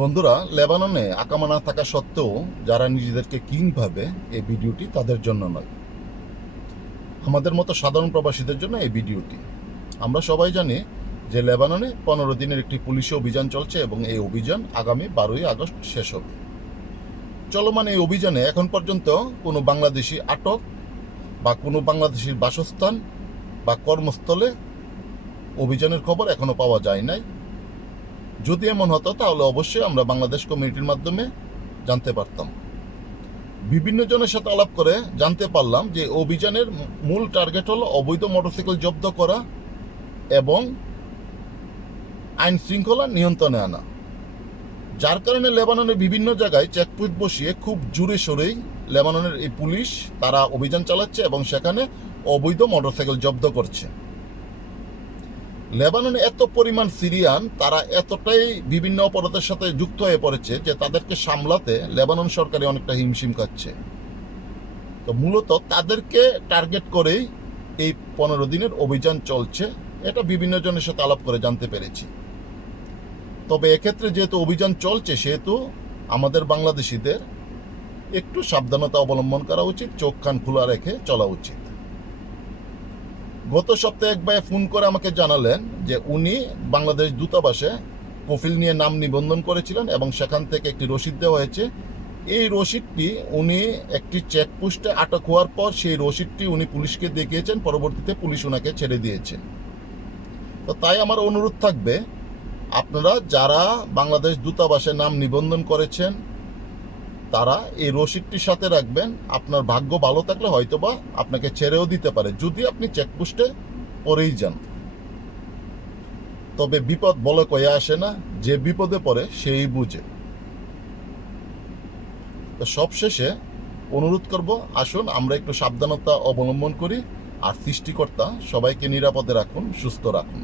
বন্ধুরা, লেবাননে আকামা না থাকা সত্ত্বেও যারা নিজেদেরকে কিং ভাবে, এই ভিডিওটি তাদের জন্য নয়, আমাদের মতো সাধারণ প্রবাসীদের জন্য এই ভিডিওটি। আমরা সবাই জানি যে লেবাননে 15 দিনের একটি পুলিশি অভিযান চলছে এবং এই অভিযান আগামী 12ই আগস্ট শেষ হবে। চলমান এই অভিযানে এখন পর্যন্ত কোনো বাংলাদেশি আটক বা কোনো বাংলাদেশির বাসস্থান বা কর্মস্থলে অভিযানের খবর এখনো পাওয়া যায় নাই। যদি এমন হতো তাহলে অবশ্যই আমরা বাংলাদেশ কমিউনিটির মাধ্যমে জানতে পারতাম। বিভিন্ন জনের সাথে আলাপ করে জানতে পারলাম যে অভিযানের মূল টার্গেট হলো অবৈধ মোটরসাইকেল জব্দ করা এবং আইন শৃঙ্খলা নিয়ন্ত্রণে আনা, যার কারণে লেবাননের বিভিন্ন জায়গায় চেকপোস্ট বসিয়ে খুব জোরে সোরেই লেবাননের এই পুলিশ তারা অভিযান চালাচ্ছে এবং সেখানে অবৈধ মোটরসাইকেল জব্দ করছে। লেবাননে এত পরিমাণ সিরিয়ান, তারা এতটাই বিভিন্ন অপরাধের সাথে যুক্ত হয়ে পড়েছে যে তাদেরকে সামলাতে লেবানন সরকারি অনেকটা হিমশিম খাচ্ছে। তো মূলত তাদেরকে টার্গেট করেই এই 15 দিনের অভিযান চলছে, এটা বিভিন্ন জনের সাথে আলাপ করে জানতে পেরেছি। তবে এক্ষেত্রে যেহেতু অভিযান চলছে সেহেতু আমাদের বাংলাদেশিদের একটু সাবধানতা অবলম্বন করা উচিত, চোখ কান খোলা রেখে চলা উচিত। গত সপ্তাহে এক ভাই ফোন করে আমাকে জানালেন যে উনি বাংলাদেশ দূতাবাসে কফিল নিয়ে নাম নিবন্ধন করেছিলেন এবং সেখান থেকে একটি রসিদ দেওয়া হয়েছে। এই রসিদটি উনি একটি চেকপোস্টে আটক হওয়ার পর সেই রসিদটি উনি পুলিশকে দেখিয়েছেন, পরবর্তীতে পুলিশ ওনাকে ছেড়ে দিয়েছেন। তো তাই আমার অনুরোধ থাকবে, আপনারা যারা বাংলাদেশ দূতাবাসে নাম নিবন্ধন করেছেন তারা এই রসিদটির সাথে রাখবেন। আপনার ভাগ্য ভালো থাকলে হয়তোবা আপনাকে ছেড়েও দিতে পারে যদি আপনি চেকপোস্টে পড়েই যান। তবে বিপদ বলে কয়ে আসে না, যে বিপদে পড়ে সেই বুঝে। তো সবশেষে অনুরোধ করব, আসুন আমরা একটু সাবধানতা অবলম্বন করি আর সৃষ্টিকর্তা সবাইকে নিরাপদে রাখুন, সুস্থ রাখুন।